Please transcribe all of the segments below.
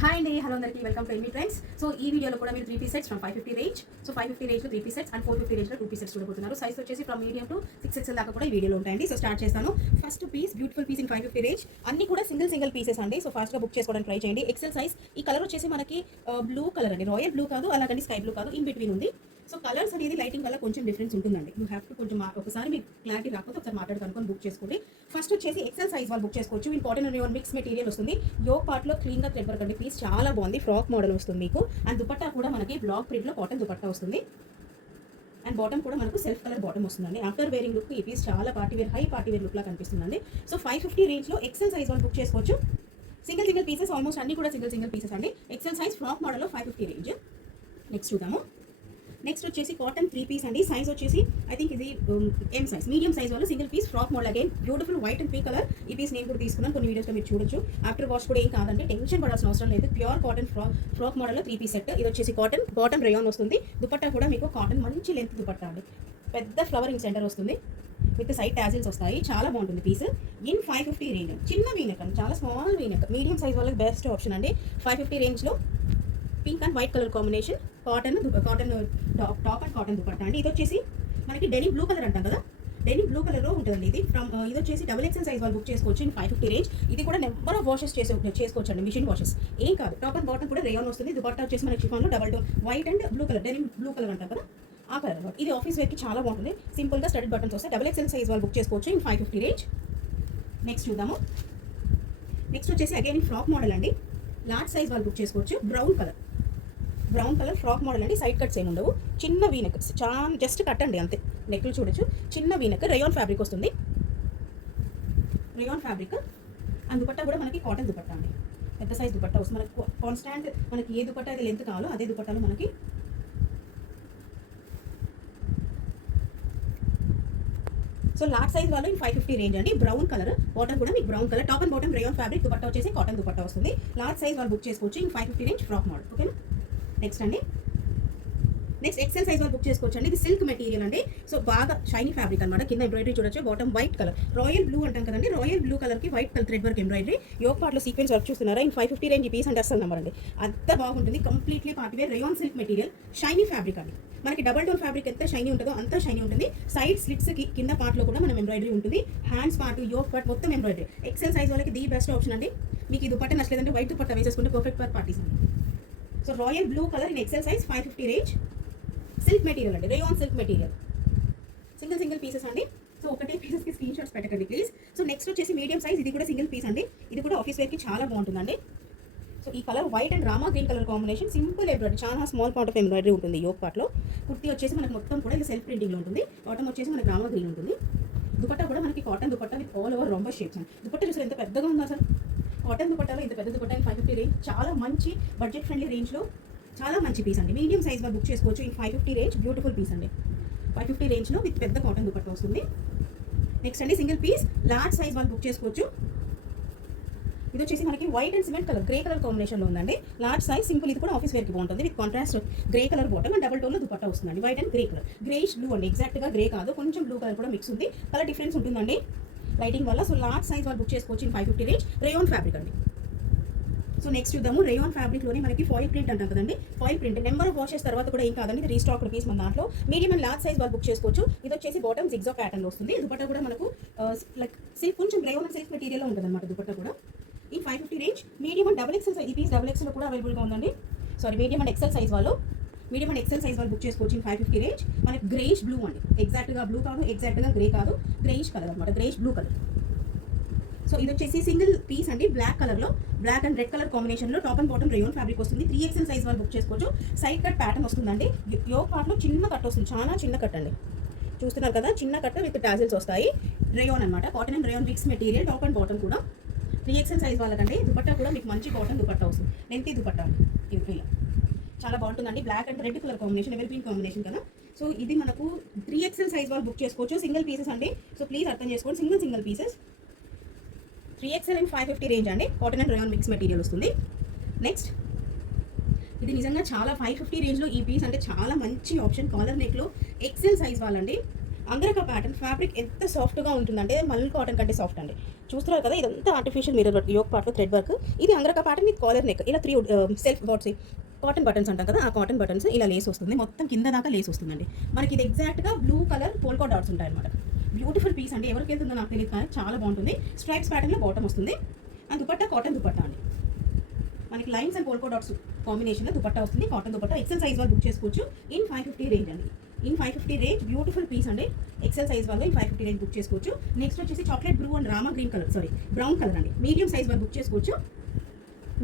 Hi అండి hello అందరికీ. Welcome to మీ ఫ్రెండ్స్ సో ఈ వీడియోలో కూడా మీరు three piece sets from five fifty range so five fifty range three piece sets and four fifty range two piece sets చూడబోతున్నారు. Size వచ్చేసి from medium to six X దాకా కూడా ఈ వీడియోలో ఉంటాయండి. సో స్టార్ట్ చేస్తాను. First piece beautiful piece in five fifty range అన్ని కూడా సింగిల్ సింగిల్ పీసెస్ అండి. సో ఫాస్ట్గా బుక్ చేసుకోవడానికి ట్రై చేయండి. ఎక్సెల్ సైజ్ ఈ కలర్ వచ్చేసి మనకి uh, బ్లూ కలర్ అండి. రాయల్ బ్లూ కాదు అలాగని స్కై బ్లూ కాదు. ఇన్ బిట్వీన్ ఉంది. సో కలర్స్ అనేది లైటింగ్ వల్ల కొంచెం డిఫరెన్స్ ఉంటుందండి. యూ హ్యావ్ టు కొంచెం ఒకసారి మీకు క్లారిటీ రాకపోతే ఒకసారి మాట్లాడి కనుకొని బుక్ చేసుకోండి. ఫస్ట్ వచ్చేసి ఎక్సెల్ సైజ్ వాళ్ళు బుక్ చేసుకోవచ్చు. ఇంపార్టెంట్ రివన్ మిక్స్ మెటీరియల్ వస్తుంది. యో పార్ట్లో క్లీన్గా థ్రెడ్ వర్క్ అండి. పీస్ చాలా బాగుంది. ఫ్రాక్ మోడల్ వస్తుంది మీకు. అండ్ దుపట్టా కూడా మనకి బ్లాక్ ప్రింట్లో కాటన్ దుపట్టా వస్తుంది. అండ్ బాటమ్ కూడా మనకు సెల్ఫ్ కలర్ బాటమ్ వస్తుందండి. ఆఫ్టర్ వేరింగ్ లుక్ ఈ పీస్ చాలా party wear high party wear look లా కనిపిస్తుందండి. సో ఫైవ్ ఫిఫ్టీ రేంజ్లో ఎక్సెల్ సైజ్ వాళ్ళు బుక్ చేసుకోవచ్చు. సింగిల్ సింగిల్ పీసెస్ ఆల్మోస్ట్ అన్ని కూడా సింగిల్ సింగిల్ పీసెస్ అండి. ఎక్సెల్ సైజ్ ఫ్రాక్ మోడల్లో ఫైవ్ ఫిఫ్టీ రేంజ్ నెక్స్ట్ చూద్దాము. నెక్స్ట్ వచ్చేసి కాటన్ త్రీ పీస్ అండి. సైజ్ వచ్చేసి ఐ థింక్ ఇది ఎం సైజ్ మీడియం సైజ్ వాళ్ళు single piece frock model again beautiful white and pink colour ఈ piece నేను కూడా తీసుకున్నాను. కొన్ని వీడియోస్లో మీరు చూడొచ్చు. ఆఫ్టర్ వాష్ కూడా ఏం కాదండి. టెన్షన్ పడాల్సిన అవసరం లేదు. ప్యూర్ కాటన్ ఫ్రాక్ ఫ్రాక్ మోడల్లో త్రీ పీస్ సెట్ ఇది వచ్చేసి కాటన్ బాటమ్ రేయాన్ వస్తుంది. దుపట్టా కూడా మీకు కాటన్ మంచి లెంత్ దుపట్టా అండి. పెద్ద ఫ్లవరింగ్ సెంటర్ వస్తుంది. విత్ సైడ్ టాజిల్స్ వస్తాయి. చాలా బాగుంటుంది piece in five fifty range చిన్న వీనక్ అండి. చాలా small V neck medium size వాళ్ళకి బెస్ట్ ఆప్షన్ అండి. ఫైవ్ ఫిఫ్టీ రేంజ్లో pink and white colour combination cotton cotton top and cotton dupatta అండి. ఇది వచ్చేసి మనకి డెనిమ్ బ్లూ కలర్ అంటాం కదా? డెనిమ్ బ్లూ కలర్లో ఉంటుందండి ఇది. ఫ్రమ్ ఇది వచ్చేసి డబుల్ ఎక్సెల్ సైజ్ వాళ్ళు బుక్ చేసుకోవచ్చు ఇన్ ఫైవ్ ఫిఫ్టీ రేంజ్ ఇది కూడా నెంబర్ ఆఫ్ వాషెస్ చేసే చేసుకోవచ్చు అండి మిషన్ వాషెస్ ఏం కాదు. టాప్ అండ్ బాటమ్ కూడా రేయాన్ వస్తుంది. దుపట్టా వచ్చేసి మనకి షిఫాన్లో double tone white and blue colour denim blue colour అంటాం కదా? ఆ కలర్ అనమాట. ఇది ఆఫీస్ వేర్కి చాలా బాగుంటుంది. సింపుల్గా స్టడీ బటన్స్ వస్తాయి. డబుల్ ఎక్సెల్ సైజ్ వాళ్ళు బుక్ చేసుకోవచ్చు in five fifty range next చూద్దాము. నెక్స్ట్ వచ్చేసి అగైన్ ఫ్రాక్ మోడల్ అండి. లార్జ్ సైజ్ వాళ్ళు బుక్ చేసుకోవచ్చు. Brown colour brown colour frock model అండి. సైడ్ కట్స్ ఏమి ఉండవు. చిన్న వీనక్ చాలా జస్ట్ కట్ అండి అంతే. నెక్లు చూడొచ్చు. చిన్న వీనక్ రేయాన్ ఫ్యాబ్రిక్ వస్తుంది. రేయాన్ ఫ్యాబ్రిక్ అండ్ దుపట్టా కూడా మనకి కాటన్ దుపట్టా అండి. పెద్ద సైజ్ దుపట్టా వస్తుంది. మనకి కాన్స్టాంట్ మనకి ఏ దుపట్టా అయితే లెంత్ కావాలో అదే దుపట్టాలో మనకి సో లార్జ్ సైజ్ వాళ్ళు ఫైవ్ ఫిఫ్టీ రేంజ్ అండి. బ్రౌన్ కలర్ బాటమ్ కూడా మీకు brown colour top and bottom rayon fabric dupatta వచ్చేసి కాటన్ దుపట్టా వస్తుంది. లార్జ్ సైజ్ వాళ్ళు బుక్ చేసుకోవచ్చు. ఇంక five fifty range frock model ఓకేనా నెక్స్ట్ అండి. నెక్స్ట్ ఎక్సెల్ సైజ్ వాళ్ళు బుక్ చేసుకోవచ్చు అండి ఇది సిల్క్ మెటీరియల్ అండి. సో బాగా షైనీ ఫ్యాబ్రిక్ అనమాట కింద ఎంబ్రాయిడరీ చూడొచ్చు. Bottom white colour royal blue అంటాం కదండి. రాయల్ బ్లూ కలర్కి white colour thread work embroidery yoke పార్ట్లో సీక్వెన్స్ వర్క్ చూస్తున్నారా? In five fifty range piece అంటే అసలు నెంబర్ అండి. అంత బాగుంటుంది. Completely party wear rayon silk material shiny fabric అండి. మనకి డబల్ టోన్ ఫ్యాబ్రిక్ ఎంత షైనీ ఉంటుందో అంత షైనీ ఉంటుంది. సైడ్ స్లిప్స్కి కింద పార్ట్లో కూడా మనం ఎంబ్రాయిడరీ ఉంటుంది. హ్యాండ్స్ పార్ట్ యోగ్ పార్ట్ మొత్తం ఎంబ్రాయిడరీ ఎక్సెల్ సైజ్ వాళ్ళకి ది బెస్ట్ ఆప్షన్ అండి. మీకు ఈ దుపట్ట నచ్చలేదంటే వైట్ దుపట్ట వేసేసుకుంటే perfect for parties so royal blue colour in XL size five fifty range silk material అండి rayon silk material single single pieces అండి. So ఒకటే పీసెస్కి స్క్రీన్ షాట్స్ పెట్టకండి ప్లీజ్ సో నెక్స్ట్ వచ్చేసి మీడియం సైజ్ ఇది కూడా సింగిల్ పీస్ అండి. ఇది కూడా ఆఫీస్ వేర్కి చాలా బాగుంటుందండి. సో ఈ colour white and Rama green colour combination simple embroidery చాలా స్మాల్ పార్ట్ ఆఫ్ ఎంబ్రాయిడరీ ఉంటుంది యోగ్ పార్ట్లో. కుర్తీ వచ్చేసి మనకి మొత్తం కూడా ఇది సెల్ఫ్ ప్రింటింగ్లో ఉంటుంది. బాటమ్ వచ్చేసి మనకి రామా గ్రీన్ ఉంటుంది. దుపట్టా కూడా మనకి cotton dupatta with all over rhombus shapes అండి. దుపట్టా చూసారు ఎంత పెద్దగా ఉందా సార్ కాటన్ దుపట్టాలో ఇంత పెద్ద దుపట్టా ఫైవ్ ఫిఫ్టీ రేంజ్ చాలా మంచి బడ్జెట్ ఫ్రెండ్లీ రేంజ్లో చాలా మంచి పీస్ అండి. మీడియం సైజ్గా బుక్ చేసుకోవచ్చు ఈ five fifty range beautiful piece అండి. ఫైవ్ ఫిఫ్టీ రేంజ్లో విత్ పెద్ద కాటన్ దుపట్టా వస్తుంది. నెక్స్ట్ అండి సింగిల్ పీస్ లార్జ్ సైజ్ వాళ్ళు బుక్ చేసుకోవచ్చు. ఇది వచ్చేసి మనకి white and cement colour grey colour కాంబినేషన్లో ఉందండి. లార్జ్ సైజ్ సింపుల్ ఇది కూడా ఆఫీస్ వేర్కి బాగుంటుంది. With contrast grey colour bottom and double టోన్లో dupatta వస్తుందండి. White and grey colour greyish blue అండి. ఎగ్జాక్ట్గా గ్రే కాదు. కొంచెం బ్లూ కలర్ కూడా మిక్స్ ఉంది. కలర్ డిఫరెన్స్ ఉంటుందండి. లైటింగ్ వల్ల సో లార్జ్ సైజ్ వాళ్ళు బుక్ చేసుకోవచ్చు in five fifty range rayon fabric అండి. సో నెక్స్ట్ చూద్దాము. రేయాన్ ఫ్యాబ్రిక్లోనే మనకి ఫాయిల్ ప్రింట్ అంటాం కదండి. Foil print number of washes తర్వాత కూడా ఏం కాదండి. ఇది రీస్టాక్ పీస్ మన దాంట్లో. మీడియం అండ్ లార్జ్ సైజ్ వాళ్ళు బుక్ చేసుకోవచ్చు. ఇది వచ్చేసి బాటమ్ జిగ్జా ప్యాటర్న్ వస్తుంది. దుపట్టా కూడా మనకు లైక్ సిల్క్ కొంచెం రేయాన్ అండ్ సిల్క్ మెటీరియల్ ఉంటుంది అనమాట దుపట్టా కూడా. ఈ five fifty range medium and double XL size ఈ పీస్ డబుల్ ఎక్సెల్ కూడా అవైలబుల్గా ఉందండి. Sorry medium and XL size వాళ్ళు. మీడియం అండ్ ఎక్సెల్ సైజ్ వాళ్ళు బుక్ చేసుకోవచ్చు ఇన్ ఫైవ్ ఫిఫ్టీ రేంజ్. మనకి గ్రేష్ బ్లూ అండి. ఎగ్జాక్ట్గా బ్లూ కాదు ఎగ్జాక్ట్గా గ్రే కాదు. గ్రేష్ కలర్ అనమాట గ్రేష్ బ్లూ కలర్ సో ఇది వచ్చేసి సింగిల్ పీస్ అండి. బ్లాక్ కలర్లో బ్లాక్ అండ్ రెడ్ కలర్ కాంబినేషన్లో top and bottom rayon fabric వస్తుంది. త్రీ ఎక్సెల్ సైజ్ వాళ్ళు బుక్ చేసుకోవచ్చు. సైడ్ కట్ ప్యాటర్న్ వస్తుందండి. యో పార్ట్లో చిన్న కట్ వస్తుంది. చాలా చిన్న కట్ అండి. చూస్తున్నారు కదా చిన్న కట్ విత్ టాజిల్స్ వస్తాయి. రేయోన్ అనమాట cotton and rayon mix material top and bottom కూడా. త్రీ ఎక్సెల్ సైజ్ వాళ్ళకండి. దుపట్టా కూడా మీకు మంచి కాటన్ దుపట్టా వస్తుంది. లెంతీ దుపట్టా అండి. ఇది చాలా బాగుంటుందండి. Black and red colour combination ever green combination కదా. సో ఇది మనకు త్రీ ఎక్సెల్ సైజ్ వాళ్ళు బుక్ చేసుకోవచ్చు. సింగిల్ పీసెస్ అండి. సో ప్లీజ్ అర్థం చేసుకోండి. Single single pieces three XL and five fifty range అండి. Cotton and rayon mix material వస్తుంది. నెక్స్ట్ ఇది నిజంగా చాలా ఫైవ్ ఫిఫ్టీ రేంజ్లో ఈ పీస్ అంటే చాలా మంచి ఆప్షన్ కాలర్ నెక్లో ఎక్సెల్ సైజ్ వాళ్ళండి. అంగరక ప్యాటర్న్ ఫ్యాబ్రిక్ ఎంత సాఫ్ట్గా ఉంటుందంటే మల్ కాటన్ కంటే సాఫ్ట్ అండి. చూస్తున్నారు కదా ఇదంతా ఆర్టిఫిషియల్ మిరర్ వర్క్ యోగ్ పార్ట్లో థ్రెడ్ వర్క్ ఇది angrakha pattern with collar neck ఇలా three self what's cotton buttons అంటాం కదా ఆ కాటన్ బటన్స్ ఇలా లేస్ వస్తుంది. మొత్తం కింద దాకా లేస్ వస్తుందండి. మనకి ఇది ఎగ్జాక్ట్గా బ్లూ కలర్ పోల్కో డాట్స్ ఉంటాయి అనమాట బ్యూటిఫుల్ పీస్ అండి. ఎవరికి వెళ్తుందో నాకు తెలియదు కానీ చాలా బాగుంటుంది. స్ట్రైప్స్ ప్యాటర్న్లో బాటమ్ వస్తుంది. అండ్ దుపట్టా కాటన్ దుపట్టా అండి. మనకి లైన్స్ అండ్ పోల్కో డాట్స్ కాంబినేషన్లో దుపట్టా వస్తుంది కాటన్ దుపట్టా. ఎక్సెల్ సైజ్ వాళ్ళు బుక్ చేసుకోవచ్చు. ఇన్ ఫైవ్ ఫిఫ్టీ రేంజ్ అండి. In five fifty range beautiful piece అండి. ఎక్సెల్ సైజ్ వాళ్ళు in five fifty range book చేసుకోవచ్చు. నెక్స్ట్ వచ్చేసి chocolate blue and Rama green colour sorry brown colour అండి. Medium size వాళ్ళు book చేసుకోవచ్చు.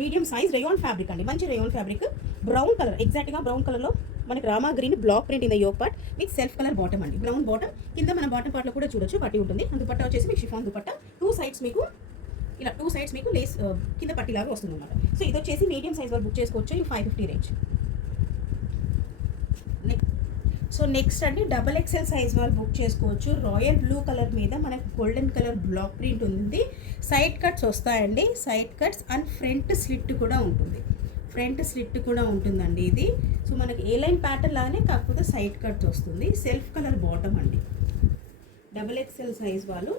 Medium size rayon fabric అండి. మంచి రేయాన్ ఫ్యాబ్రిక్. బ్రౌన్ కలర్ ఎగ్జాక్ట్గా బ్రౌన్ కలర్లో మనకి Rama green black print in the yoke part with self colour bottom అండి. Brown bottom. కింద మన బాటమ్ పార్ట్లో కూడా చూడొచ్చు పట్టి ఉంటుంది. అందు పట్ట వచ్చేసి మీకు షిఫాన్ దుపట్టా. టూ సైడ్స్ మీకు ఇలా టూ సైడ్స్ మీకు లేస్ కింద పట్టిలాగా వస్తుంది అనమాట సో ఇది వచ్చేసి మీడియం సైజ్ వాళ్ళు బుక్ చేసుకోవచ్చు. Five fifty range so next అండి డబల్ ఎక్సెల్ సైజ్ వాళ్ళు బుక్ చేసుకోవచ్చు. రాయల్ బ్లూ కలర్ మీద మనకి గోల్డెన్ కలర్ బ్లాక్ ప్రింట్ ఉంది. సైడ్ కట్స్ వస్తాయండి. Side cuts and front slit కూడా ఉంటుంది. ఫ్రంట్ స్లిట్ కూడా ఉంటుందండి ఇది. సో మనకి ఏ లైన్ ప్యాటర్న్ లాగానే కాకపోతే సైడ్ కట్స్ వస్తుంది. సెల్ఫ్ కలర్ బాటమ్ అండి. డబల్ ఎక్సెల్ సైజ్ వాళ్ళు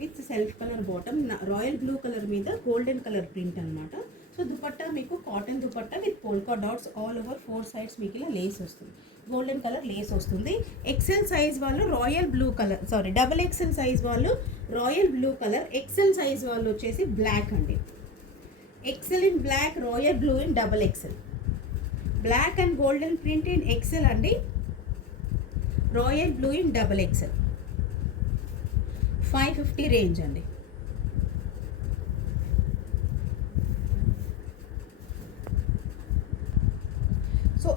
with self colour bottom. Royal blue colour మీద గోల్డెన్ కలర్ ప్రింట్ అనమాట సో దుపట్టా మీకు cotton dupatta with polka dots all over four sides మీకు ఇలా లేస్ వస్తుంది. గోల్డెన్ కలర్ లేస్ వస్తుంది. ఎక్సెల్ సైజ్ వాళ్ళు royal blue colour sorry double XL size వాళ్ళు royal blue colour XL size వాళ్ళు వచ్చేసి బ్లాక్ అండి. XL in black royal blue in double XL black and golden print in XL అండి. Royal blue in double XL five fifty range అండి.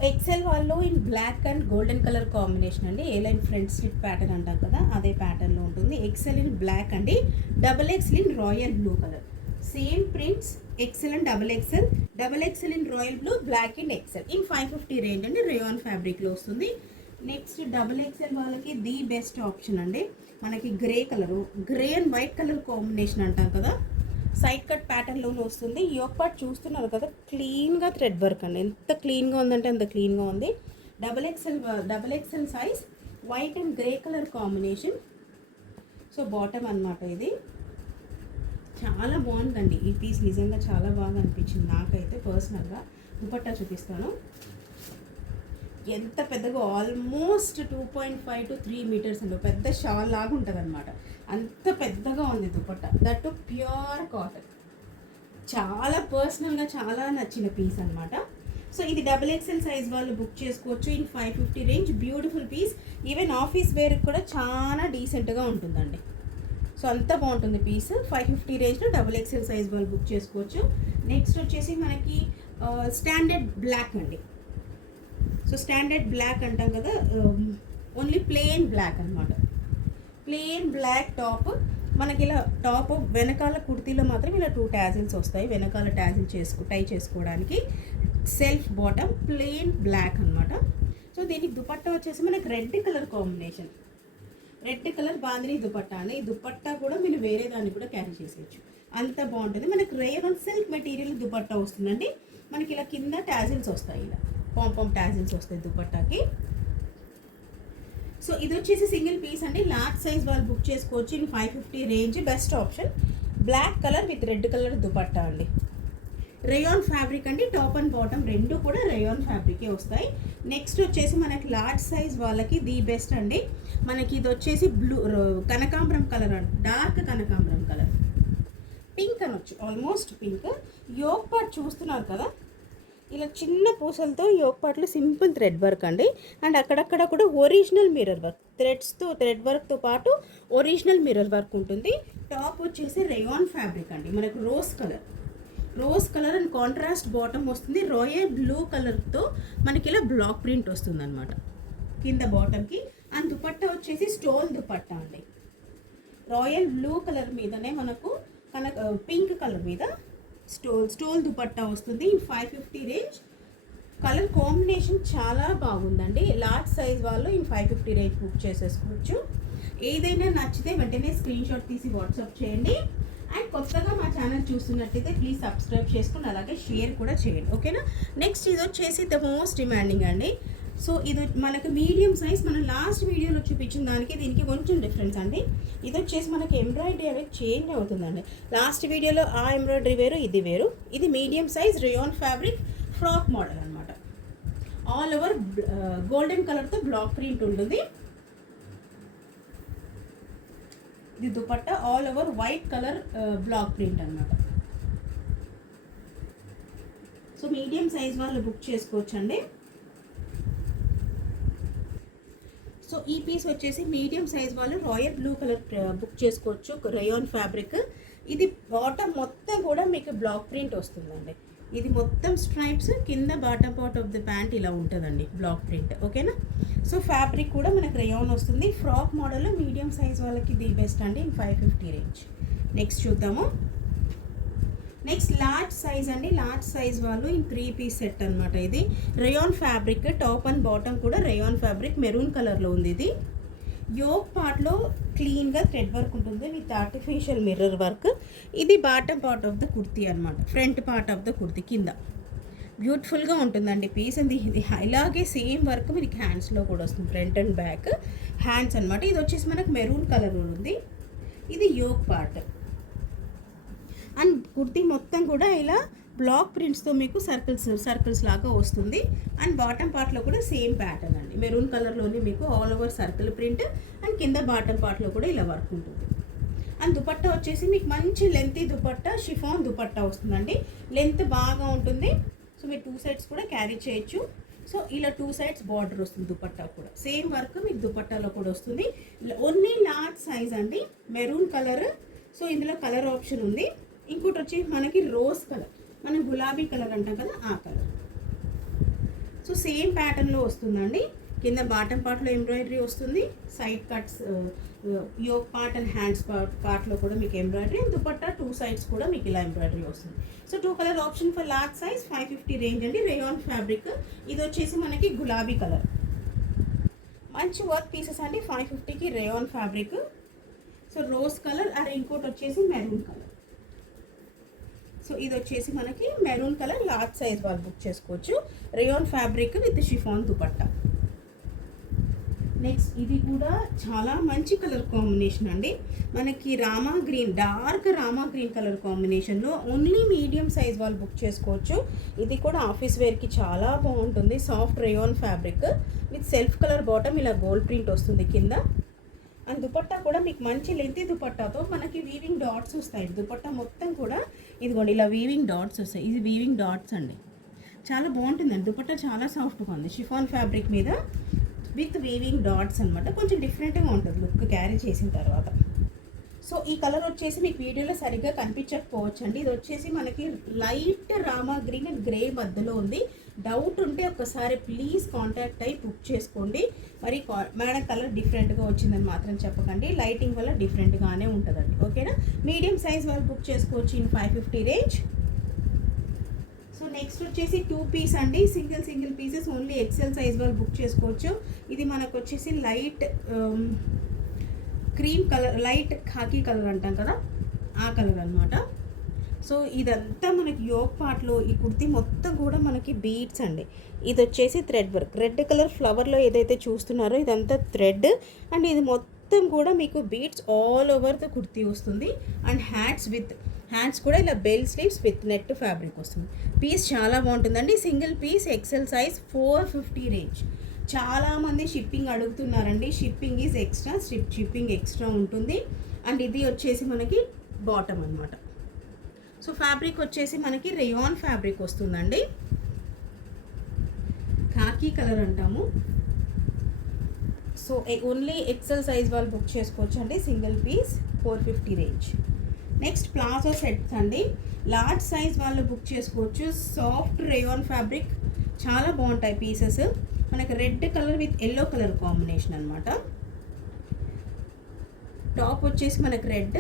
XL వాళ్ళు in black and golden colour combination అండి. A line front slit pattern అంటాం కదా అదే ప్యాటర్న్లో ఉంటుంది. XL in black అండి. Double XL in royal blue colour same prints XL and double XL double XL in royal blue black and XL in five fifty range అండి rayon ఫ్యాబ్రిక్లో వస్తుంది. Next double XL వాళ్ళకి the best option అండి. మనకి grey colour grey and white colour combination అంటాం కదా. Side cut ప్యాటర్న్లోనే వస్తుంది. ఈ యొక్క పార్ట్ చూస్తున్నారు కదా క్లీన్గా థ్రెడ్ వర్క్ అండి. ఎంత క్లీన్గా ఉందంటే అంత క్లీన్గా ఉంది. Double XL double XL size white and grey colour combination so bottom అన్నమాట ఇది. చాలా బాగుందండి. ఈ పీస్ నిజంగా చాలా బాగా అనిపించింది నాకైతే పర్సనల్గా దుపట్టా చూపిస్తాను. ఎంత పెద్దగా almost two point five to three metres అండి. పెద్ద షాల్ లాగా ఉంటుంది అనమాట అంత పెద్దగా ఉంది దుపట్టా. That pure cotton. చాలా పర్సనల్గా చాలా నచ్చిన పీస్ అనమాట సో ఇది డబుల్ ఎక్సెల్ సైజ్ వాళ్ళు బుక్ చేసుకోవచ్చు. In five fifty range beautiful piece even office wear కూడా చాలా డీసెంట్గా ఉంటుందండి. సో అంత బాగుంటుంది పీస్ ఫైవ్ ఫిఫ్టీ రేంజ్లో డబుల్ ఎక్సెల్ సైజ్ వాళ్ళు బుక్ చేసుకోవచ్చు. నెక్స్ట్ వచ్చేసి మనకి uh, స్టాండర్డ్ బ్లాక్ అండి. సో స్టాండర్డ్ బ్లాక్ అంటాం కదా ఓన్లీ ప్లెయిన్ బ్లాక్ అనమాట ప్లెయిన్ బ్లాక్ టాప్ మనకి ఇలా టాప్ వెనకాల కుర్తీలో మాత్రం ఇలా టూ ట్యాజిల్స్ వస్తాయి. వెనకాల ట్యాజిల్ చేసుకో టై చేసుకోవడానికి. సెల్ఫ్ బాటమ్ ప్లెయిన్ బ్లాక్ అనమాట సో దీనికి దుపట్టా వచ్చేసి మనకి red colour combination. Red colour bandhani dupatta అని. ఈ దుపట్టా కూడా మీరు వేరే దాన్ని కూడా క్యారీ చేసేయచ్చు. అంత బాగుంటుంది. మనకి రేయన్ సిల్క్ మెటీరియల్ దుపట్టా వస్తుందండి. మనకి ఇలా కింద ట్యాజిల్స్ వస్తాయి ఇలా. పాంపామ్ ట్యాజిల్స్ వస్తాయి దుపట్టాకి. సో ఇది వచ్చేసి సింగిల్ పీస్ అండి. లార్జ్ సైజ్ వాళ్ళు బుక్ చేసుకోవచ్చు. In five fifty range best option black colour with red colour dupatta అండి. రేయాన్ ఫ్యాబ్రిక్ అండి. టాప్ అండ్ బాటమ్ రెండు కూడా రేయాన్ ఫ్యాబ్రికే వస్తాయి. నెక్స్ట్ వచ్చేసి మనకి లార్జ్ సైజ్ వాళ్ళకి ది బెస్ట్ అండి. మనకి ఇది వచ్చేసి బ్లూ కనకాంబరం కలర్ అండి. డార్క్ కనకాంబరం కలర్ పింక్ అనొచ్చు. ఆల్మోస్ట్ పింక్ యోగ్ పార్ట్ చూస్తున్నారు కదా? ఇలా చిన్న పూసలతో ఈ ఒకపాట్లు సింపుల్ థ్రెడ్ వర్క్ అండి. అండ్ అక్కడక్కడ కూడా ఒరిజినల్ మిర్రర్ వర్క్. థ్రెడ్స్తో థ్రెడ్ వర్క్తో పాటు ఒరిజినల్ మిర్రర్ వర్క్ ఉంటుంది. టాప్ వచ్చేసి రేయాన్ ఫ్యాబ్రిక్ అండి. మనకు rose colour. Rose colour and contrast bottom వస్తుంది. రాయల్ బ్లూ కలర్తో మనకి ఇలా బ్లాక్ ప్రింట్ వస్తుంది అనమాట కింద బాటమ్కి. అండ్ దుపట్టా వచ్చేసి స్టోన్ దుపట్టా అండి. రాయల్ బ్లూ కలర్ మీదనే మనకు కనక పింక్ కలర్ మీద స్టోల్ స్టోల్ దుపట్టా వస్తుంది. Five fifty range colour combination చాలా బాగుందండి. లార్జ్ సైజ్ వాళ్ళు in five fifty range book చేసేసుకోవచ్చు. ఏదైనా నచ్చితే వెంటనే స్క్రీన్ షాట్ తీసి వాట్సాప్ చేయండి. అండ్ కొత్తగా మా ఛానల్ చూస్తున్నట్టయితే ప్లీజ్ సబ్స్క్రైబ్ చేసుకుని అలాగే షేర్ కూడా చేయండి. ఓకేనా నెక్స్ట్ ఇది వచ్చేసి ద మోస్ట్ డిమాండింగ్ అండి. సో ఇది మనకు మీడియం సైజ్ మనం లాస్ట్ వీడియోలో చూపించిన దానికి దీనికి కొంచెం డిఫరెన్స్ అండి. ఇది వచ్చేసి మనకి ఎంబ్రాయిడరీ అనేది చేంజ్ అవుతుందండి. లాస్ట్ వీడియోలో ఆ ఎంబ్రాయిడరీ వేరు ఇది వేరు. ఇది medium size rayon fabric frock model అనమాట ఆల్ ఓవర్ గోల్డెన్ కలర్తో బ్లాక్ ప్రింట్ ఉంటుంది. ఇది dupatta all over white colour black print అనమాట సో మీడియం సైజ్ వాళ్ళు బుక్ చేసుకోవచ్చండి. సో ఈ పీస్ వచ్చేసి మీడియం సైజ్ వాళ్ళు రాయల్ బ్లూ కలర్ బుక్ చేసుకోవచ్చు. Rayon fabric. ఇది బాటమ్ మొత్తం కూడా మీకు బ్లాక్ ప్రింట్ వస్తుందండి. ఇది మొత్తం స్ట్రైప్స్ కింద bottom part of the pant ఇలా ఉంటుందండి బ్లాక్ ప్రింట్. ఓకేనా? సో ఫ్యాబ్రిక్ కూడా మనకు రయాన్ వస్తుంది. ఫ్రాక్ మోడల్లో మీడియం సైజ్ వాళ్ళకి ది బెస్ట్ అండి ఫైవ్ ఫిఫ్టీ రేంజ్. నెక్స్ట్ చూద్దాము. నెక్స్ట్ లార్జ్ సైజ్ అండి. లార్జ్ సైజ్ వాళ్ళు ఇన్ త్రీ పీస్ సెట్ అనమాట ఇది. Rayon fabric top and bottom కూడా రేయాన్ ఫ్యాబ్రిక్ మెరూన్ కలర్లో ఉంది ఇది. యోక్ పార్ట్లో క్లీన్గా థ్రెడ్ వర్క్ ఉంటుంది విత్ ఆర్టిఫిషియల్ మిర్రర్ వర్క్ ఇది bottom part of the kurti అనమాట front part of the kurti కింద. బ్యూటిఫుల్గా ఉంటుందండి పీస్ అంది ఇది ఇలాగే సేమ్ వర్క్ మీకు హ్యాండ్స్లో కూడా వస్తుంది. ఫ్రంట్ అండ్ బ్యాక్ హ్యాండ్స్ అనమాట ఇది వచ్చేసి మనకు మెరూన్ కలర్ ఉంది. ఇది యోక్ పార్ట్ అండ్ కుర్తీ మొత్తం కూడా ఇలా బ్లాక్ ప్రింట్స్తో మీకు సర్కిల్స్ సర్కిల్స్ లాగా వస్తుంది. అండ్ బాటమ్ పార్ట్లో కూడా సేమ్ ప్యాటర్న్ అండి. మెరూన్ కలర్లోనే మీకు all over circle print and కింద బాటమ్ పార్ట్లో కూడా ఇలా వర్క్ ఉంటుంది. అండ్ దుపట్టా వచ్చేసి మీకు మంచి లెంతీ దుపట్టా షిఫాన్ దుపట్టా వస్తుందండి. లెంత్ బాగా ఉంటుంది. సో మీరు టూ సైడ్స్ కూడా క్యారీ చేయొచ్చు. సో ఇలా టూ సైడ్స్ బార్డర్ వస్తుంది దుపట్టా కూడా. సేమ్ వర్క్ మీకు దుపట్టాలో కూడా వస్తుంది. ఓన్లీ లార్జ్ సైజ్ అండి. Maroon colour. సో ఇందులో కలర్ ఆప్షన్ ఉంది. ఇంకోటి వచ్చి మనకి రోజ్ కలర్ మనం గులాబీ కలర్ అంటాం కదా ఆ కలర్. సో సేమ్ ప్యాటర్న్లో వస్తుందండి. కింద బాటమ్ పార్ట్లో ఎంబ్రాయిడరీ వస్తుంది. Side cuts yoke part and hands part పార్ట్లో కూడా మీకు ఎంబ్రాయిడరీ దుపట్టా టూ సైడ్స్ కూడా మీకు ఇలా ఎంబ్రాయిడరీ వస్తుంది. So two colour option for large size five fifty range అండి. Rayon fabric. ఇది వచ్చేసి మనకి గులాబీ కలర్. మంచి వర్క్ పీసెస్ అండి. ఫైవ్ ఫిఫ్టీకి rayon fabric. So rose colour అరే ఇంకోటి వచ్చేసి మెరూన్ కలర్. సో ఇది వచ్చేసి మనకి మెరూన్ కలర్ లార్జ్ సైజ్ వాళ్ళు బుక్ చేసుకోవచ్చు. Rayon fabric with chiffon dupatta. Next ఇది కూడా చాలా మంచి కలర్ కాంబినేషన్ అండి. మనకి Rama green dark Rama green colour కాంబినేషన్లో ఓన్లీ మీడియం సైజ్ వాళ్ళు బుక్ చేసుకోవచ్చు. ఇది కూడా ఆఫీస్ వేర్కి చాలా బాగుంటుంది. Soft rayon fabric with self colour bottom ఇలా గోల్డ్ ప్రింట్ వస్తుంది కింద. అండ్ దుపట్టా కూడా మీకు మంచి లెంతి దుపట్టాతో మనకి వీవింగ్ డాట్స్ వస్తాయి. దుపట్టా మొత్తం కూడా ఇదిగోండి ఇలా వీవింగ్ డాట్స్ వస్తాయి. ఇది వీవింగ్ డాట్స్ అండి. చాలా బాగుంటుందండి. దుపట్టా చాలా సాఫ్ట్గా ఉంది. షిఫాన్ ఫ్యాబ్రిక్ మీద విత్ వీవింగ్ డాట్స్ అనమాట కొంచెం డిఫరెంట్గా ఉంటుంది లుక్ క్యారీ చేసిన తర్వాత. సో ఈ కలర్ వచ్చేసి మీకు వీడియోలో సరిగ్గా కనిపించకపోవచ్చు అండి ఇది వచ్చేసి మనకి light Rama green and grey మధ్యలో ఉంది. డౌట్ ఉంటే ఒకసారి ప్లీజ్ కాంటాక్ట్ అయ్యి బుక్ చేసుకోండి. మరి మేడం కలర్ డిఫరెంట్గా వచ్చిందని మాత్రం చెప్పకండి. లైటింగ్ వల్ల డిఫరెంట్గానే ఉంటుందండి. ఓకేనా? మీడియం సైజ్ వరకు బుక్ చేసుకోవచ్చు in five fifty range. So next వచ్చేసి టూ పీస్ అండి. Single single pieces only XL size వాళ్ళు బుక్ చేసుకోవచ్చు. ఇది మనకు వచ్చేసి light cream colour light khaki colour అంటాం కదా? ఆ కలర్ అనమాట సో ఇదంతా మనకి యోగ్ పార్ట్లో ఈ కుర్తి మొత్తం కూడా మనకి బీడ్స్ అండి. ఇది వచ్చేసి థ్రెడ్ వర్క్. రెడ్ కలర్ ఫ్లవర్లో ఏదైతే చూస్తున్నారో ఇదంతా థ్రెడ్. అండ్ ఇది మొత్తం కూడా మీకు beads all over the kurti వస్తుంది. అండ్ హ్యాండ్స్ విత్ హ్యాండ్స్ కూడా ఇలా bell sleeves with net fabric వస్తుంది. పీస్ చాలా బాగుంటుందండి. Single piece XL size four fifty range. చాలామంది షిప్పింగ్ అడుగుతున్నారండి. Shipping is extra ship shipping extra ఉంటుంది. అండ్ ఇది వచ్చేసి మనకి బాటమ్ అనమాట సో ఫ్యాబ్రిక్ వచ్చేసి మనకి రేయాన్ ఫ్యాబ్రిక్ వస్తుందండి. ఖాకీ కలర్ అంటాము. సో ఓన్లీ ఎక్సెల్ సైజ్ వాళ్ళు బుక్ చేసుకోవచ్చు అండి single piece four fifty range next palazzo sets అండి. లార్జ్ సైజ్ వాళ్ళు బుక్ చేసుకోవచ్చు. Soft rayon fabric. చాలా బాగుంటాయి పీసెస్ మనకి red colour with yellow colour combination అనమాట టాప్ వచ్చేసి మనకి red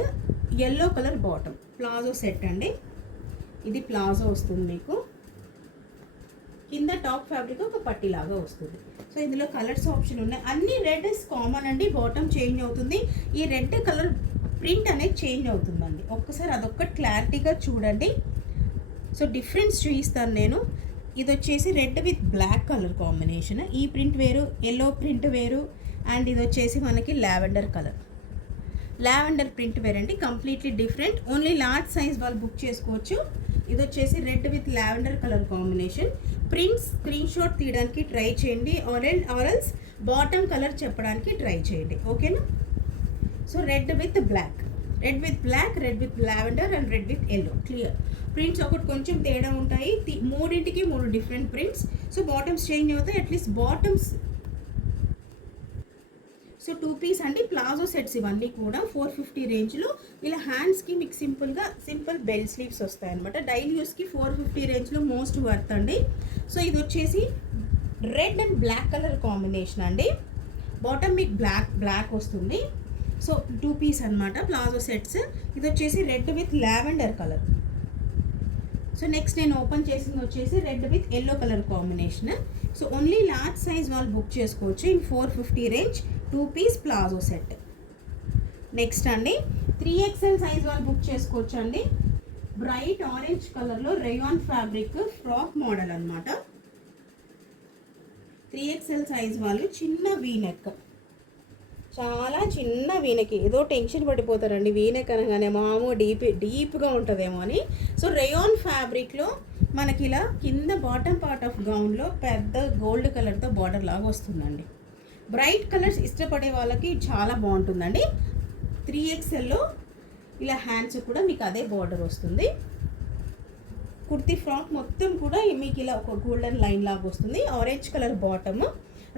yellow colour bottom palazzo set అండి. ఇది ప్లాజో వస్తుంది మీకు. కింద టాప్ ఫ్యాబ్రిక్ ఒక పట్టిలాగా వస్తుంది. సో ఇందులో కలర్స్ ఆప్షన్ ఉన్నాయి. అన్ని రెడ్ ఇస్ కామన్ అండి. బాటమ్ చేంజ్ అవుతుంది. ఈ రెడ్ కలర్ ప్రింట్ అనేది చేంజ్ అవుతుందండి. ఒక్కసారి అదొక్క క్లారిటీగా చూడండి. సో డిఫరెన్స్ చూపిస్తాను నేను. ఇది వచ్చేసి red with black colour combination. ఈ ప్రింట్ వేరు ఎల్లో ప్రింట్ వేరు అండ్ ఇది వచ్చేసి మనకి లావెండర్ కలర్. లావెండర్ ప్రింట్ వేర్ అండి completely different. Only large size వాళ్ళు బుక్ చేసుకోవచ్చు. ఇది వచ్చేసి red with lavender colour combination. Prints screen shot తీయడానికి ట్రై చేయండి. ఆరెంజ్ ఆరెల్స్ బాటమ్ కలర్ చెప్పడానికి ట్రై చేయండి. ఓకేనా? So red with black. Red with black red with lavender and red with yellow clear prints ఒకటి కొంచెం తేడా ఉంటాయి. మూడింటికి మూడు different prints so bottoms change అవుతాయి. At least bottoms so two piece అండి ప్లాజో సెట్స్ ఇవన్నీ కూడా ఫోర్ ఫిఫ్టీ రేంజ్లో. ఇలా హ్యాండ్స్కి మీకు సింపుల్గా సింపుల్ బెల్ స్లీవ్స్ వస్తాయి అనమాట డైలీ యూస్కి ఫోర్ ఫిఫ్టీ రేంజ్లో మోస్ట్ వర్త్ అండి. సో ఇది వచ్చేసి red and black colour combination అండి. బాటమ్ మీకు బ్లాక్ బ్లాక్ వస్తుంది. సో టూ పీస్ అన్నమాట ప్లాజో సెట్స్. ఇది వచ్చేసి red with lavender colour. So next నేను ఓపెన్ చేసింది వచ్చేసి red with yellow colour combination so only large size వాళ్ళు బుక్ చేసుకోవచ్చు. In four fifty range two piece palazzo set next అండి three XL size వాళ్ళు book చేసుకోవచ్చు అండి. బ్రైట్ ఆరెంజ్ కలర్లో రేయాన్ ఫ్యాబ్రిక్ ఫ్రాక్ మోడల్ అనమాట త్రీ ఎక్స్ఎల్ సైజ్ వాళ్ళు చిన్న వీ నెక్ చాలా చిన్న వీణకి. ఏదో టెన్షన్ పడిపోతారండి. వీణకి అనగానే మాము డీప్ డీప్గా ఉంటుందేమో అని. సో రేయాన్ ఫ్యాబ్రిక్లో మనకి ఇలా కింద బాటమ్ పార్ట్ ఆఫ్ గౌన్లో పెద్ద గోల్డ్ కలర్తో బార్డర్ లాగా వస్తుందండి. బ్రైట్ కలర్స్ ఇష్టపడే వాళ్ళకి చాలా బాగుంటుందండి. త్రీ ఎక్స్ఎల్లో ఇలా హ్యాండ్స్ కూడా మీకు అదే బార్డర్ వస్తుంది. కుర్తీ ఫ్రాక్ మొత్తం కూడా మీకు ఇలా ఒక గోల్డెన్ లైన్ లాగా వస్తుంది. Orange colour bottom.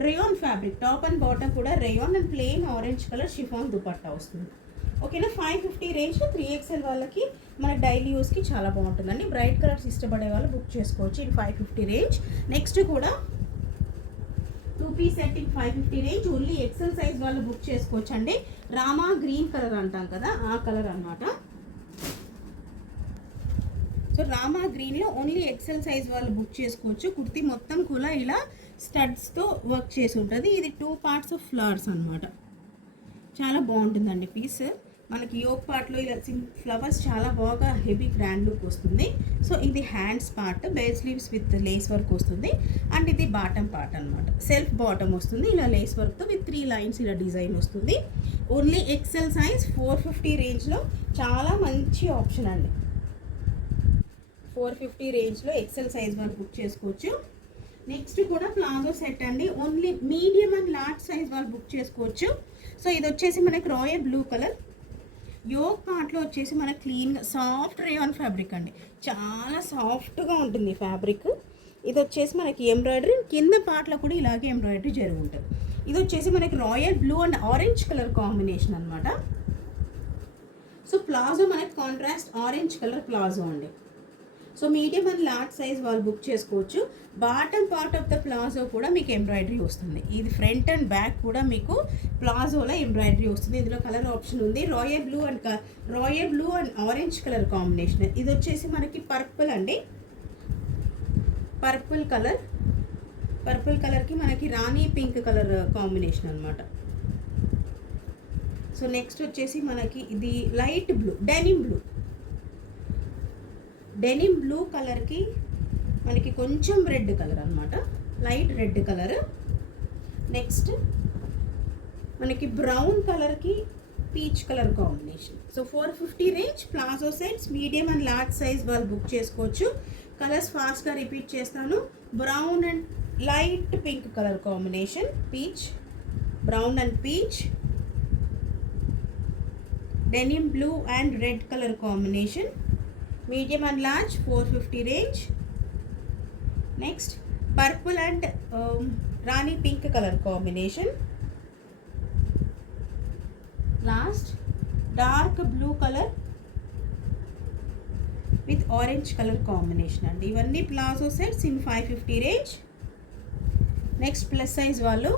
Rayon fabric top and bottom కూడా rayon and plain orange colour chiffon dupatta వస్తుంది. ఓకేనా? ఫైవ్ ఫిఫ్టీ రేంజ్లో త్రీ ఎక్స్ఎల్ వాళ్ళకి మన డైలీ యూస్కి చాలా బాగుంటుందండి. బ్రైట్ కలర్స్ ఇష్టపడే వాళ్ళు బుక్ చేసుకోవచ్చు ఇది ఫైవ్ ఫిఫ్టీ రేంజ్ నెక్స్ట్ కూడా two piece set in five fifty range only XL size వాళ్ళు బుక్ చేసుకోవచ్చు అండి రామా గ్రీన్ కలర్ అంటాం కదా ఆ కలర్ అన్నమాట. సో రామా గ్రీన్లో ఓన్లీ ఎక్సెల్ సైజ్ వాళ్ళు బుక్ చేసుకోవచ్చు. కుర్తీ మొత్తం కూడా ఇలా స్టడ్స్తో వర్క్ చేసి ఉంటుంది. ఇది టూ పార్ట్స్ ఆఫ్ ఫ్లవర్స్ అన్నమాట. చాలా బాగుంటుందండి పీస్. మనకి యోగ్ పార్ట్లో ఇలా సిం ఫ్లవర్స్ చాలా బాగా హెవీ గ్రాండ్ లుక్ వస్తుంది. సో ఇది hands part bell sleeves with lace work వస్తుంది. అండ్ ఇది బాటమ్ పార్ట్ అనమాట సెల్ఫ్ బాటమ్ వస్తుంది. ఇలా లేస్ వర్క్తో విత్ త్రీ లైన్స్ ఇలా డిజైన్ వస్తుంది. Only XL size four fifty రేంజ్లో చాలా మంచి ఆప్షన్ అండి. ఫోర్ ఫిఫ్టీ రేంజ్లో ఎక్సెల్ సైజ్ వరకు బుక్ చేసుకోవచ్చు. నెక్స్ట్ కూడా ప్లాజో సెట్ అండి. Only medium and large size వాళ్ళు బుక్ చేసుకోవచ్చు. సో ఇది వచ్చేసి మనకి రాయల్ బ్లూ కలర్ యోగ్ పార్ట్లో వచ్చేసి మనకి క్లీన్గా సాఫ్ట్ రేయాన్ ఫ్యాబ్రిక్ అండి. చాలా సాఫ్ట్గా ఉంటుంది ఫ్యాబ్రిక్ ఇది వచ్చేసి మనకి ఎంబ్రాయిడరీ కింద పార్ట్లో కూడా ఇలాగే ఎంబ్రాయిడరీ జరిగి ఉంటుంది ఇది వచ్చేసి మనకి royal blue and orange colour combination అనమాట సో ప్లాజో మనకి కాంట్రాస్ట్ ఆరెంజ్ కలర్ ప్లాజో అండి. So medium and large size వాళ్ళు బుక్ చేసుకోవచ్చు. Bottom part of the palazzo కూడా మీకు ఎంబ్రాయిడరీ వస్తుంది. ఇది ఫ్రంట్ అండ్ బ్యాక్ కూడా మీకు ప్లాజోలో ఎంబ్రాయిడరీ వస్తుంది. ఇందులో కలర్ ఆప్షన్ ఉంది. Royal blue and royal blue and orange colour combination. ఇది వచ్చేసి మనకి పర్పుల్ అండి. Purple colour. పర్పుల్ కలర్కి మనకి రాణి పింక్ కలర్ కాంబినేషన్ అనమాట సో నెక్స్ట్ వచ్చేసి మనకి ఇది light blue denim blue. Denim blue కలర్కి మనకి కొంచెం రెడ్ కలర్ అనమాట లైట్ రెడ్ కలర్. నెక్స్ట్ మనకి బ్రౌన్ కలర్కి peach colour combination. So four fifty range palazzo sets medium and large size వాళ్ళు బుక్ చేసుకోవచ్చు. కలర్స్ ఫాస్ట్గా రిపీట్ చేస్తాను. Brown and light pink colour combination. Peach brown and peach. Denim blue and red colour combination. Medium and large four fifty range. Next purple and rani pink colour combination last dark blue colour with orange colour combination అండి. ఇవన్నీ palazzo sets in five fifty range next plus size వాళ్ళు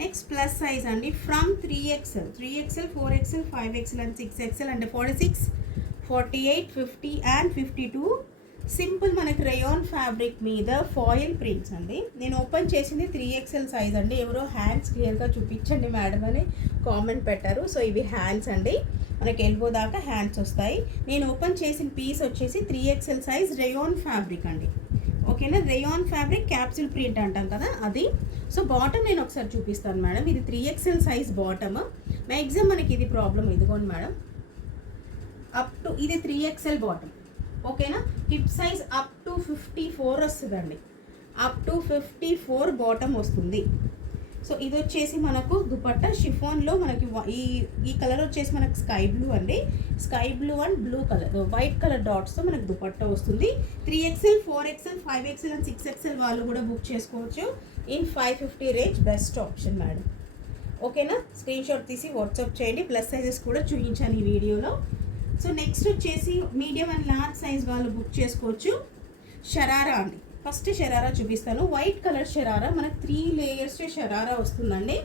next plus size అండి. From three XL three XL four XL five XL and six XL and forty six forty eight fifty and fifty two simple మనకి rayon fabric మీద foil prints అండి. నేను open చేసింది three XL size అండి. ఎవరో hands క్లియర్గా చూపించండి madam అని కామెంట్ పెట్టారు. సో ఇవి హ్యాండ్స్ అండి. మనకి ఎల్బో దాకా హ్యాండ్స్ వస్తాయి. నేను ఓపెన్ చేసిన పీస్ వచ్చేసి three XL size rayon fabric అండి. ఓకేనా? రేయాన్ ఫ్యాబ్రిక్ క్యాప్సిల్ ప్రింట్ అంటాం కదా అది. సో బాటమ్ నేను ఒకసారి చూపిస్తాను మేడం. ఇది three XL size bottom maximum మనకి ఇది ప్రాబ్లం ఇదిగోండి మేడం. అప్ టు ఇది త్రీ ఎక్స్ఎల్ బాటమ్ ఓకేనా? Hip size up to fifty four వస్తుందండి. Up to fifty four bottom వస్తుంది. సో ఇది వచ్చేసి మనకు దుపట్టా షిఫాన్లో మనకి వ- ఈ ఈ కలర్ వచ్చేసి మనకు స్కై బ్లూ అండి. Sky blue and blue colour white colour డాట్స్తో మనకు దుపట్టా వస్తుంది. Three XL four XL five XL and six XL వాళ్ళు కూడా బుక్ చేసుకోవచ్చు. In five fifty range best option madam. ఓకేనా? స్క్రీన్ షాట్ తీసి వాట్సాప్ చేయండి. ప్లస్ సైజెస్ కూడా చూపించాను ఈ వీడియోలో. సో నెక్స్ట్ వచ్చేసి మీడియం అండ్ లార్జ్ సైజ్ వాళ్ళు బుక్ చేసుకోవచ్చు. షరారా అండి. ఫస్ట్ షరారా చూపిస్తాను. వైట్ కలర్ షరారా మనకు త్రీ లేయర్స్ షరారా వస్తుందండి.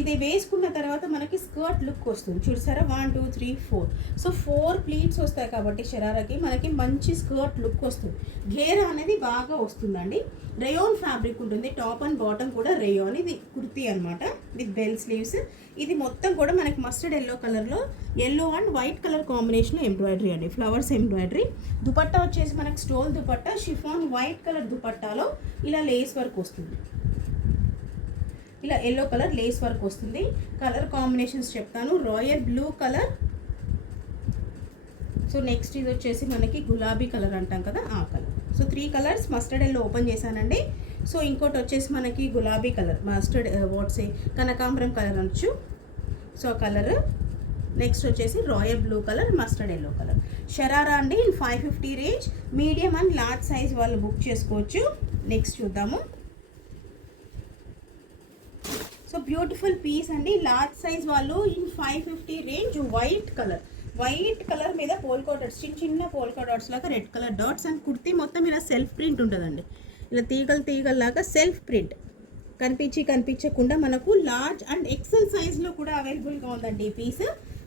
ఇది వేసుకున్న తర్వాత మనకి స్కర్ట్ లుక్ వస్తుంది. చూసారా one two three four. So four pleats వస్తాయి కాబట్టి షరారాకి మనకి మంచి స్కర్ట్ లుక్ వస్తుంది. ఘేరా అనేది బాగా వస్తుందండి. రేయోన్ ఫ్యాబ్రిక్ ఉంటుంది. టాప్ అండ్ బాటమ్ కూడా రేయోన్. ఇది కుర్తీ అనమాట విత్ బెల్ స్లీవ్స్. ఇది మొత్తం కూడా మనకి మస్టర్డ్ ఎల్లో కలర్లో yellow and white colour combination embroidery అండి. Flowers embroidery. దుపట్టా వచ్చేసి మనకి stole dupatta chiffon white colour దుపట్టాలో ఇలా లేస్ వర్క్ వస్తుంది. ఇలా ఎల్లో కలర్ లేస్ వర్క్ వస్తుంది. కలర్ కాంబినేషన్స్ చెప్తాను. Royal blue colour so next ఇది వచ్చేసి మనకి గులాబీ కలర్ అంటాం కదా ఆ colour so three colours mustard yellow open చేశానండి. సో ఇంకోటి వచ్చేసి మనకి గులాబీ కలర్ మస్టర్డ్ వాట్స్ కనకాంబరం కలర్ అనొచ్చు. సో కలర్ నెక్స్ట్ వచ్చేసి royal blue colour mustard yellow colour sharara అండి in five fifty range medium and large size వాళ్ళు బుక్ చేసుకోవచ్చు. నెక్స్ట్ చూద్దాము సో బ్యూటిఫుల్ పీస్ అండి. లార్జ్ సైజ్ వాళ్ళు in five fifty range white colour. White colour మీద polka dots చిన్న చిన్న polka dots లాగా red colour dots and kurti మొత్తం ఇలా సెల్ఫ్ ప్రింట్ ఉంటుందండి. ఇలా తీగలు తీగల్లాగా సెల్ఫ్ ప్రింట్. కనిపించి కనిపించకుండా మనకు లార్జ్ అండ్ ఎక్సెల్ సైజ్లో కూడా అవైలబుల్గా ఉందండి ఈ piece.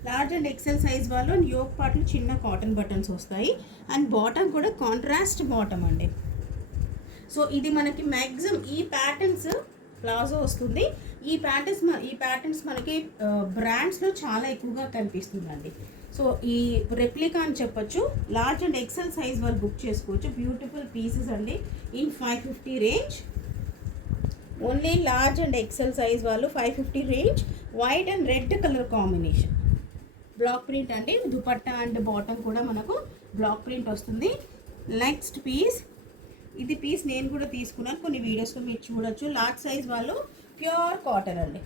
Large and XL size వాళ్ళు యోక్ పాటలు చిన్న కాటన్ బటన్స్ వస్తాయి. అండ్ బాటమ్ కూడా కాంట్రాస్ట్ బాటమ్ అండి. సో ఇది మనకి మ్యాక్సిమం ఈ ప్యాటర్న్స్ ప్లాజో వస్తుంది. ఈ ప్యాటర్న్స్ ఈ ప్యాటర్న్స్ మనకి బ్రాండ్స్లో చాలా ఎక్కువగా కనిపిస్తుందండి. సో ఈ రెప్లికా అని చెప్పొచ్చు లార్జ్ అండ్ ఎక్సెల్ సైజ్ వాళ్ళు బుక్ చేసుకోవచ్చు. బ్యూటిఫుల్ పీసెస్ అండి. In five fifty range. Only large and XL size వాళ్ళు five fifty range. White and red colour combination. Black print అండి. దుపట్టా అండ్ బాటమ్ కూడా మనకు బ్లాక్ ప్రింట్ వస్తుంది. నెక్స్ట్ పీస్ ఇది piece నేను కూడా తీసుకున్నాను. కొన్ని వీడియోస్లో మీరు చూడొచ్చు. లార్జ్ సైజ్ వాళ్ళు ప్యూర్ కాటన్ అండి.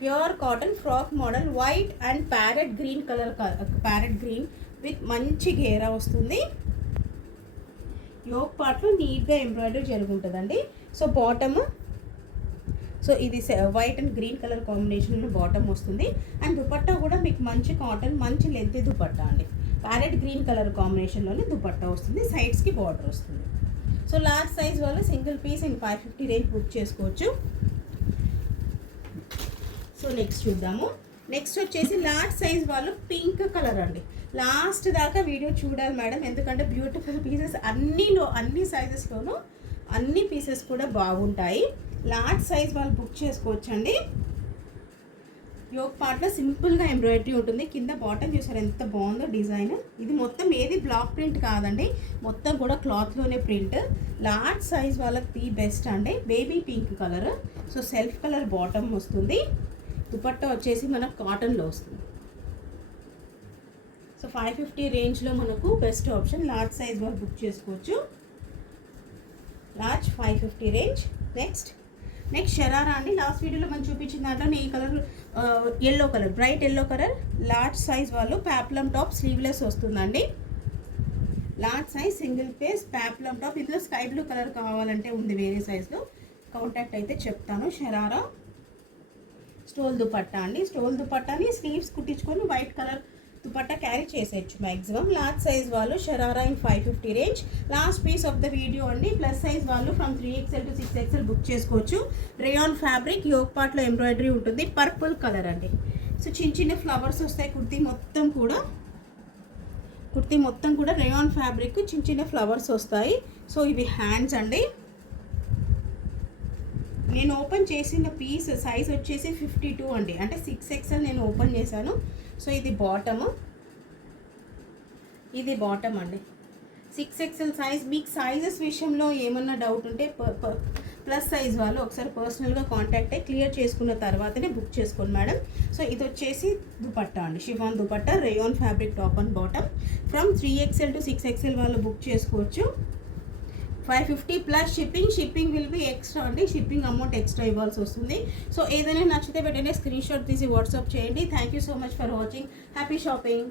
Pure cotton frock model white and parrot green colour parrot green with మంచి ఘేరా వస్తుంది. యోక్ పార్ట్లో నీట్గా ఎంబ్రాయిడరీ జరుగుతుంటుందండి సో బాటమ్ సో ఇది వైట్ అండ్ గ్రీన్ కలర్ కాంబినేషన్లో బాటమ్ వస్తుంది. అండ్ దుపట్టా కూడా మీకు మంచి కాటన్ మంచి లెంత్ దుపట్టా అండి. ప్యారెట్ గ్రీన్ కలర్ కాంబినేషన్లోనే దుపట్టా వస్తుంది. సైడ్స్కి బార్డర్ వస్తుంది. సో లార్జ్ సైజ్ వాళ్ళు సింగిల్ పీస్ ఇంక ఫైవ్ ఫిఫ్టీ రేంజ్ బుక్ చేసుకోవచ్చు. సో నెక్స్ట్ చూద్దాము. నెక్స్ట్ వచ్చేసి లార్జ్ సైజ్ వాళ్ళు పింక్ కలర్ అండి. లాస్ట్ దాకా వీడియో చూడాలి మేడం. ఎందుకంటే బ్యూటిఫుల్ పీసెస్ అన్నిలో అన్ని సైజెస్లోనూ అన్ని పీసెస్ కూడా బాగుంటాయి. లార్జ్ సైజ్ వాళ్ళు బుక్ చేసుకోవచ్చండి. యోగ్ పార్ట్లో సింపుల్గా ఎంబ్రాయిడరీ ఉంటుంది. కింద బాటమ్ చూసారు ఎంత బాగుందో డిజైన్. ఇది మొత్తం ఏది బ్లాక్ ప్రింట్ కాదండి. మొత్తం కూడా క్లాత్లోనే ప్రింట్. లార్జ్ సైజ్ వాళ్ళకి ది బెస్ట్ అండి. Baby pink colour. So self colour bottom వస్తుంది. దుపట్టా వచ్చేసి మనకు కాటన్లో వస్తుంది. సో ఫైవ్ ఫిఫ్టీ రేంజ్లో మనకు బెస్ట్ ఆప్షన్. లార్జ్ సైజ్ వాళ్ళు బుక్ చేసుకోవచ్చు. Large five fifty range. Next. Next sharara అండి. లాస్ట్ వీడియోలో మనం చూపించిన దాంట్లో నేను ఈ colour yellow colour bright yellow colour large size వాళ్ళు ప్యాప్లమ్ టాప్ స్లీవ్లెస్ వస్తుందండి. Large size single piece peplum top ఇందులో స్కై బ్లూ కలర్ కావాలంటే ఉంది వేరే సైజులో కాంటాక్ట్ అయితే చెప్తాను. షరారా స్టోల్ దుపట్టా అండి. స్టోల్ దుపట్టాని స్లీవ్స్ కుట్టించుకొని వైట్ కలర్ దుపట్టా క్యారీ చేసేయచ్చు మ్యాక్సిమం లార్జ్ సైజ్ వాళ్ళు sharara in five fifty range last piece of the video అండి. ప్లస్ సైజ్ వాళ్ళు from three XL to six XL book చేసుకోవచ్చు. రేయాన్ ఫ్యాబ్రిక్ యోగ్ పార్ట్లో embroidery ఉంటుంది. Purple colour అండి. So చిన్న చిన్న ఫ్లవర్స్ వస్తాయి. కుర్తీ మొత్తం కూడా కుర్తీ మొత్తం కూడా రేయాన్ ఫ్యాబ్రిక్ చిన్న చిన్న ఫ్లవర్స్ వస్తాయి. సో ఇవి హ్యాండ్స్ అండి. నేను ఓపెన్ చేసిన పీస్ సైజ్ వచ్చేసి ఫిఫ్టీ టూ అండి. అంటే సిక్స్ ఎక్స్ఎల్ నేను ఓపెన్ చేశాను. సో ఇది బాటము ఇది బాటమ్ అండి. సిక్స్ ఎక్స్ఎల్ సైజ్ మీకు సైజెస్ విషయంలో ఏమన్నా డౌట్ ఉంటే ప్లస్ సైజ్ వాళ్ళు ఒకసారి పర్సనల్గా కాంటాక్ట్ అయ్యి క్లియర్ చేసుకున్న తర్వాతనే బుక్ చేసుకోండి మేడం. సో ఇది వచ్చేసి దుపట్టా అండి. Chiffon dupatta rayon fabric top and bottom from three XL to six XL వాళ్ళు బుక్ చేసుకోవచ్చు. Five fifty plus shipping shipping will be extra అండి. షిప్పింగ్ అమౌంట్ ఎక్స్ట్రా ఇవ్వాల్సి వస్తుంది. సో ఏదైనా నచ్చితే వెంటనే స్క్రీన్ షాట్ తీసి వాట్సాప్ చేయండి. Thank you so much for watching happy shopping